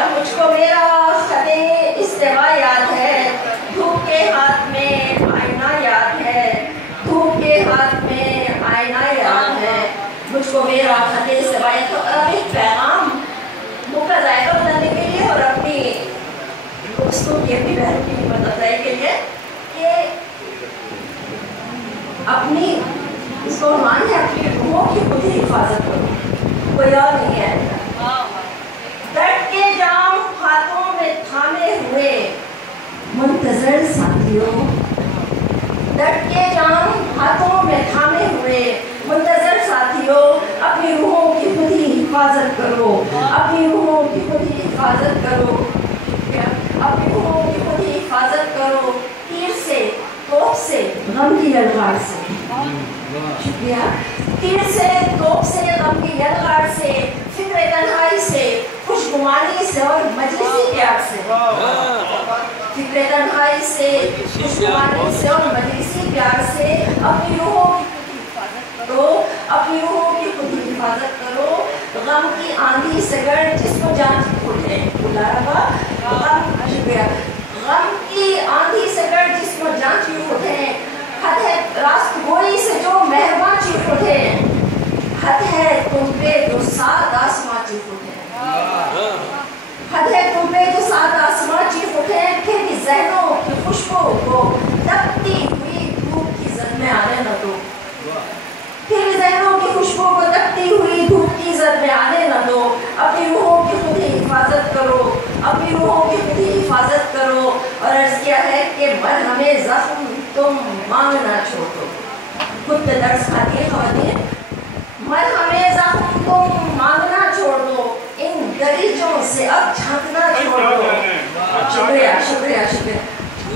شکریہ. مجھ کو میرا خط استوا یاد ہے, دھوپ کے ہاتھ میں آئینہ یاد ہے, دھوپ کے ہاتھ میں آئینہ یاد ہے. مجھ کو میرا خط استوا یاد ہے. اور ایک پیغام منہ کا ذائقہ بتانے کے لیے اور اپنی دوستوں کی, اپنی بہنوں کی بتانے کے لیے کہ اپنی اس کو مان ہے اپنی روحوں کی خود ہی حفاظت کرو, کوئی اور نہیں ہے. درد کے جام ہاتھوں میں تھامے ہوئے منتظر ساتھیوں, درد کے جام ہاتھوں میں تھامے ہوئے منتظر ساتھیوں, اپنی روحوں کی خود ہی حفاظت کرو, اپنی روحوں کی خود ہی حفاظت کرو, اپنی روحوں کی خود ہی حفاظت کرو. تیر سے, توپ سے, غم کی یلغار سے, شکریہ. تیر سے, توپ سے, غم کی یلغار سے, فکر تنہائی سے, خوشگمانی سے اور مجلسی پیار سے, فکر تنہائی سے, خوشگمانی سے اور مجلسی پیار سے, اپنی روحوں کی کرو, اپنی روحوں کی خود ہی حفاظت کرو. غم کی آندھی سے گر جس کو جان اٹھے, شکریہ. غم کی آندھی سے گر جس کو جان چیخ اٹھے, حد ہے راست گوئی سے جو مہرباں چیخ اٹھے, حد ہے تم پہ جو سات آسماں چیخ اٹھے, حد ہے تم پہ جو سات آسماں چیخ اٹھے. پھر ذہنوں کی خوشبو کو تپتی ہوئی دھوپ کی زد میں آنے نہ دو, پھر ذہنوں کی خوشبو کو تپتی ہوئی دھوپ کی زد میں آنے نہ دو. اپنی روحوں کی خود ہی حفاظت کرو, اپنی روحوں کی خود ہی حفاظت کرو. اور عرض کیا ہے کہ مرہمِ زخم تم مانگنا چھوڑ دو. خود پہ درس کھاتی ہے خواتین. مرہمِ زخم تم مانگنا چھوڑ دو, ان دریچوں سے اب جھانکنا چھوڑ دو. شکریہ, شکریہ, شکریہ.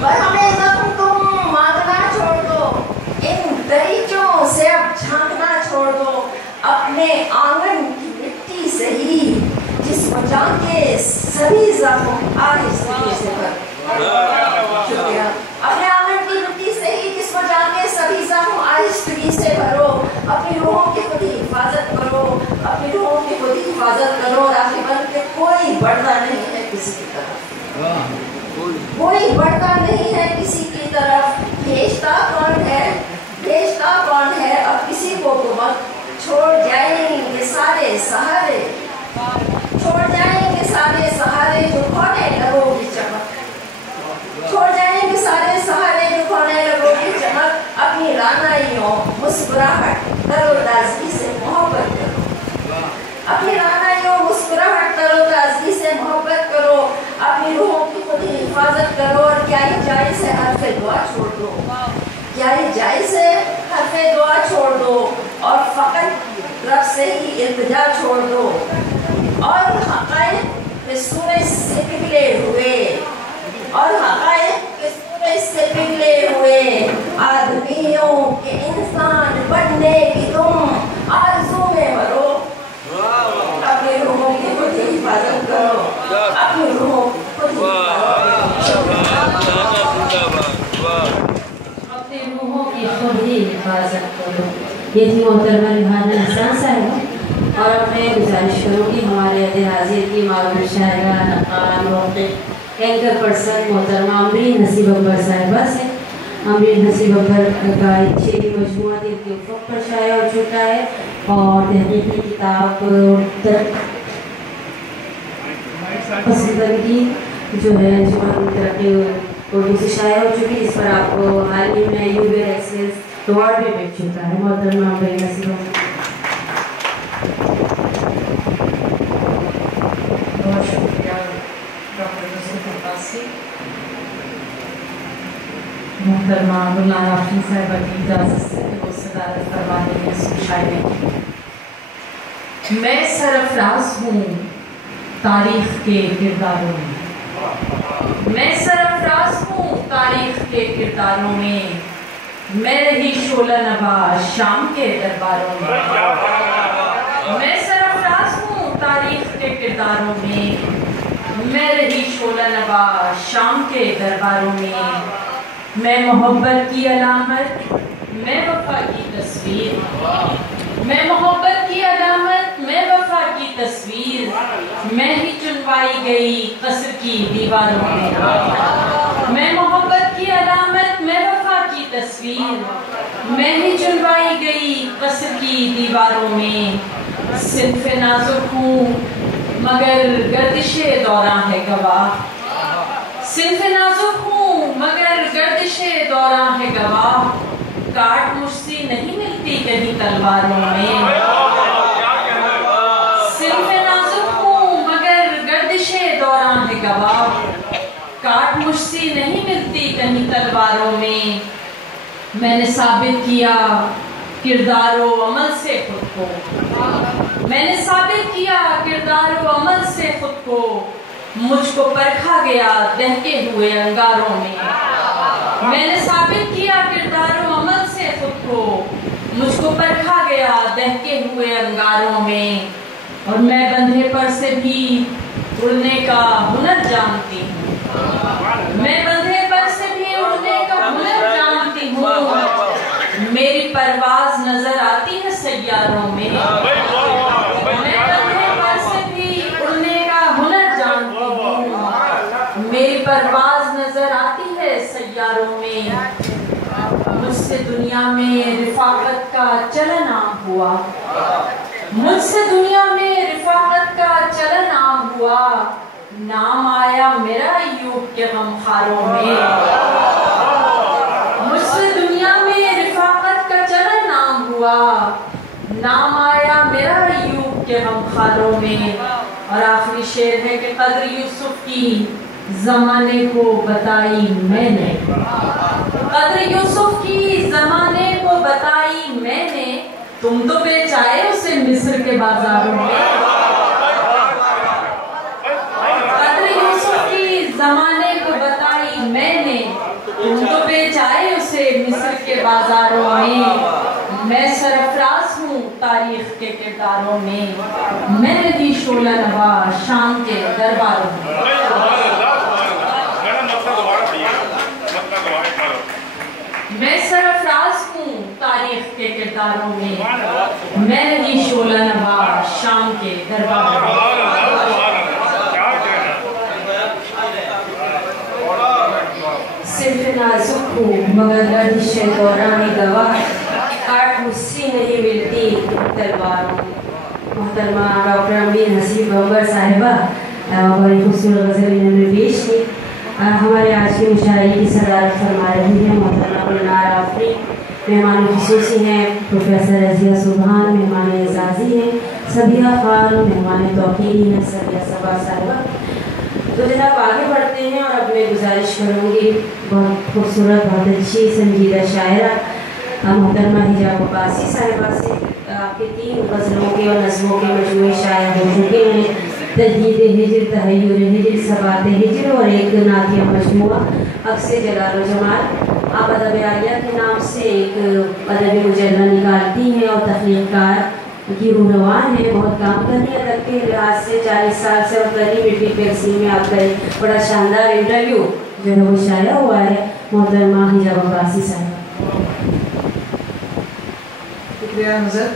مرہمِ زخم تم مانگنا چھوڑ دو, ان دریچوں سے اب جھانکنا چھوڑ دو. اپنے آنگن کی مٹی سے ہی جس کو جان کے سبھی زخم آہستگی سے بھرو. شکریہ. اپنے آنگن کی مٹی سے ہی جس کو جان کے سبھی زخم آہستگی سے بھرو. اپنی روحوں کی خود ہی حفاظت کرو, اپنی روحوں کی خود ہی حفاظت کرو. اور آخری بن کے کوئی بڑھتا نہیں ہے کسی کی طرف, کوئی بڑھتا نہیں ہے کسی کی طرف. بھیجتا کون ہے, بھیجتا کون ہے, اب کسی کو وقت چھوڑ جائیں گے سارے سہارے, چھوڑ جائیں گے سارے سہارے جو کھونے لگو گی چمک, چھوڑ جائیں گے سارے سہارے جو کھونے لگو گی چمک. اپنی رانائیوں مسکراہٹ تر و تازگی سے محبت کرو, اپنی رانائیوں مسکراہٹ تر و تازگی سے محبت کرو. اپنی روحوں کی خود ہی حفاظت کرو. اور کیا ہی جائز ہے حرف دعا چھوڑ دو, کیا ہی جائز ہے حرف دعا چھوڑ دو. اور فقط رب سے ہی التجا چھوڑ دو. اور حقائق کے سورج سے پگھلے ہوئے, اور حقائق کے سورج سے پگھلے ہوئے آدمیوں کے انسان بننے کی تم آرزو میں مرو. اپنی روحوں کی خود ہی حفاظت کرو, اپنی روحوں کی خود ہی اپنی روحوں کی خود ہی حفاظت کرو. یہ تھی محترمہ ریحانہ احسان صاحبہ. اور اب میں گزارش کروں گی ہمارے عہد حاضر کی معروف شاعرہ, نقال, موقف, اینکر پرسن محترمہ امرین نصیب اکبر صاحبہ سے. امرین نصیب اکبر کا ایک شعری مجموعہ دل کے افق پر شائع ہو چکا ہے, اور تحقیقی کتاب پسندگی جو ہے جوان ترقی اردو سے شائع ہو چکی, جس پر آپ کو حال ہی میں یوبیر ایکسلنس ایوارڈ بھی مل چکا ہے. محترمہ امرین نصیب اکبر. بہت شکریہ ڈاکٹر یوسف عباسی. محترمہ مولانا آفرین صاحبہ کی اجازت سے وہ صدارت فرما رہی ہیں اس مشاعرے کی. میں سرفراز ہوں تاریخ کے کرداروں میں, میں سرفراز ہوں تاریخ کے کرداروں میں, میں رہی شعلہ نوا شام کے درباروں میں. میں سرفراز ہوں تاریخ کے کرداروں میں, میں رہی شعلہ نوا شام کے درباروں میں. میں محبت کی علامت, میں وفا کی تصویر, میں محبت کی علامت, میں وفا کی تصویر میں ہی چنوائی گئی قصر کی دیواروں میں، میں محبت کی علامت میں وفا کی تصویر میں ہی چنوائی گئی قصر کی دیواروں میں، صنف نازک ہوں مگر گردش دوراں ہے گواہ، صنف نازک ہوں مگر گردش دوراں ہے گواہ، کاٹ مجھ سے نہیں ملتی کہیں تلواروں میں، صنف نازک ہوں مگر گردش دوراں ہے گواہ، کاٹ مجھ سے نہیں ملتی کہیں تلواروں میں، میں نے ثابت کیا کردار و عمل سے خود کو، میں نے ثابت کیا کردار و عمل سے خود کو، مجھ کو پرکھا گیا دہکے ہوئے انگاروں میں، میں نے ثابت کیا کردار و عمل سے خود کو، مجھ کو پرکھا گیا دہکے ہوئے انگاروں میں، اور میں بندھے پر سے بھی اڑنے کا ہنر جانتی ہوں، میں بندھے پر سے بھی اڑنے کا ہنر جانتی ہوں، میری پرواز نظر آتی ہے سیاروں میں، میں بندھے پر سے بھی اڑنے کا ہنر جانتی ہوں، میری پرواز نظر آتی ہے سیاروں میں، مجھ سے دنیا میں رفاقت کا چلن عام ہوا، مجھ سے دنیا میں رفاقت کا چلن عام ہوا، نام آیا میرا ایوب کے غمخاروں میں، مجھ سے دنیا میں رفاقت کا چلن عام ہوا، نام آیا میرا ایوب کے غمخاروں میں، اور آخری شعر ہے کہ قدر یوسف کی زمانے کو بتائی میں نے، قدر یوسف کی زمانے کو بتائی میں نے، تم تو بیچ آئے اسے مصر کے بازاروں میں، قدر یوسف کی زمانے کو بتائی میں نے، تم تو بیچ آئے اسے مصر کے بازاروں میں، میں سرفراز ہوں تاریخ کے کرداروں میں، میں نے دی شعلہ نوا شام کے درباروں میں، میں سرفراز ہوں تاریخ کے کرداروں میں، میں نے دی شعلہ نوا شام کے درباروں میں، صرف نازک ہوں مگر گردش دوراں ہے گواہ، کاٹ مجھ سے نہیں ملتی تلواروں میں۔ محترمہ ڈاکٹر امین حسیب بمبر صاحبہ بڑی خوبصورت غزل انہوں نے پیش کی۔ ہمارے آج کی مشاعری کی صدارت فرما رہی ہیں محترمہ گلنار آفرین، مہمان خصوصی ہیں پروفیسر رضیہ سبحان، مہمان اعزازی ہیں صبیہ خان، مہمان توقیری ہیں صبیہ صبا صاحبہ۔ تو جناب آگے بڑھتے ہیں اور اب میں گزارش کروں گی بہت خوبصورت بہت اچھی سنجیدہ شاعرہ محترمہ حجاب عباسی صاحبہ سے۔ آپ کے 3 غزلوں کے اور نظموں کے مجموعے شائع ہو چکے ہیں، تجدید ہجر، تحیر ہجر، ثبات ہجر، اور ایک نعتیہ مجموعہ عکس جلال و جمال۔ آپ ادب عالیہ کے نام سے ایک ادبی مجلہ نکالتی ہیں اور تخلیق کار کی روحروان ہے، بہت کام کرنے ادب کے لحاظ سے 40 سال سے اور قریب PPSC میں آپ کا بڑا شاندار انٹرویو جو ہے وہ شائع ہوا ہے۔ محترمہ حجاب عباسی صاحب۔ شکریہ نظر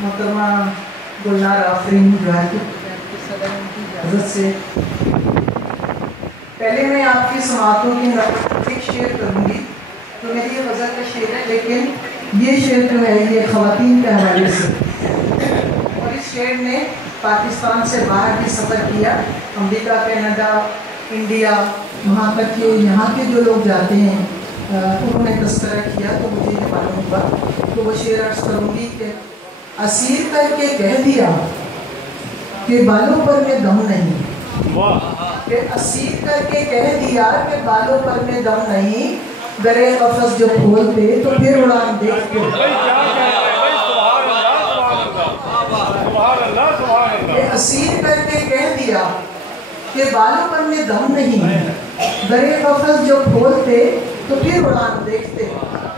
محترمہ گلنار آفرین جو ہے حضرت سے پہلے میں آپ کی سماعتوں کی ایک شعر کروں گی، تو میری یہ غزل کا شعر ہے، لیکن یہ شعر جو ہے یہ خواتین کے حوالے سے، اور اس شعر نے پاکستان سے باہر بھی سفر کیا، امریکہ، کینیڈا، انڈیا، وہاں تک کہ یہاں کے جو لوگ جاتے ہیں انہوں نے تذکرہ کیا، تو مجھے یہ معلوم ہوا، تو وہ شعر عرض کروں گی کہ اسیر کر کے کہہ دیا کہ بالوں پر میں دم نہیں، کہ اسیر کر کے کہہ دیا کہ بالوں پر میں دم نہیں، درے قفس جو کھولتے تو پھر اڑان دیکھتے، کہ اسیر کر کے کہہ دیا کہ بالوں پر میں دم نہیں، درے قفس جو کھولتے تو پھر اڑان دیکھتے۔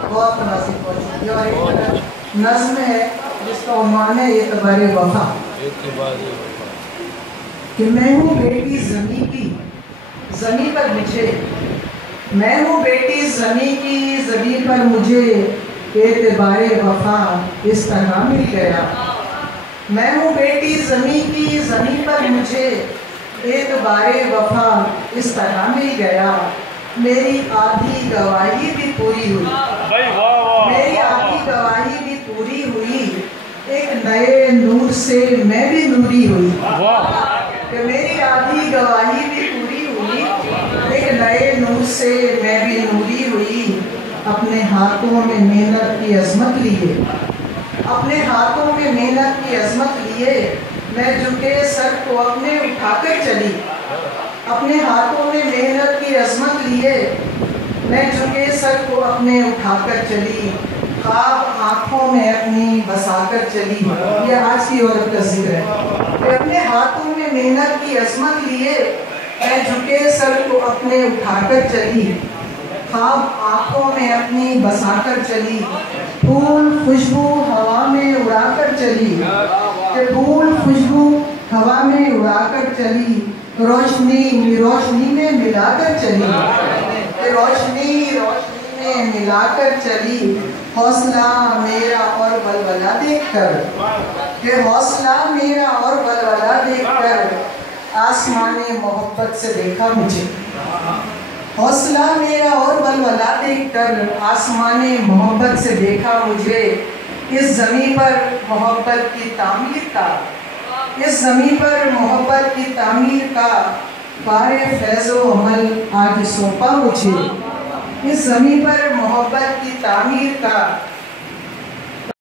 بہت مناسب پہنچی، اور ایک نظم ہے جس کا عنوان ہے اعتبار وفا، کہ میں ہوں بیٹی زمیں کی زمیں پر مجھے، میں ہوں بیٹی زمیں کی زمیں پر مجھے اعتبار وفا اس طرح مل گیا میں ہوں بیٹی زمیں کی، زمیں پر مجھے اعتبار وفا اس طرح مل گیا، میری آدھی گواہی بھی پوری ہوئی، میری آدھی گواہی بھی پوری ہوئی، ایک نئے نور سے میں بھی نوری ہوئی، کہ میری آدھی گواہی بھی پوری ہوئی، ایک نئے نور سے میں بھی نوری ہوئی، اپنے ہاتھوں میں محنت کی عظمت لیے، اپنے ہاتھوں میں محنت کی عظمت لیے، میں جھکے سر کو اپنے اٹھا کر چلی، اپنے ہاتھوں میں محنت کی عظمت لیے، میں جھکے سر کو اپنے اٹھا کر چلی، خواب آنکھوں میں اپنی بسا کر چلی۔ یہ آج کی عورت کا ذکر ہے کہ اپنے ہاتھوں میں محنت کی عظمت لیے، میں جھکے سر کو اپنے اٹھا کر چلی، خواب آنکھوں میں اپنی بسا کر چلی، پھول خوشبو ہوا میں اڑا کر چلی، کہ پھول خوشبو ہوا میں اڑا کر چلی، روشنی روشنی میں ملا کر چلی، کہ روشنی روشنی میں ملا کر چلی، حوصلہ میرا اور ولولہ دیکھ کر، کہ حوصلہ میرا اور ولولہ دیکھ کر آسمان محبت سے دیکھا مجھے، حوصلہ میرا اور ولولہ دیکھ کر آسمان محبت سے دیکھا مجھے، اس زمین پر محبت کی تعمیر کا، اس زمین پر محبت کی تعمیر کا بار فیض و عمل آج سونپا مجھے، اس زمین پر محبت کی تعمیر کا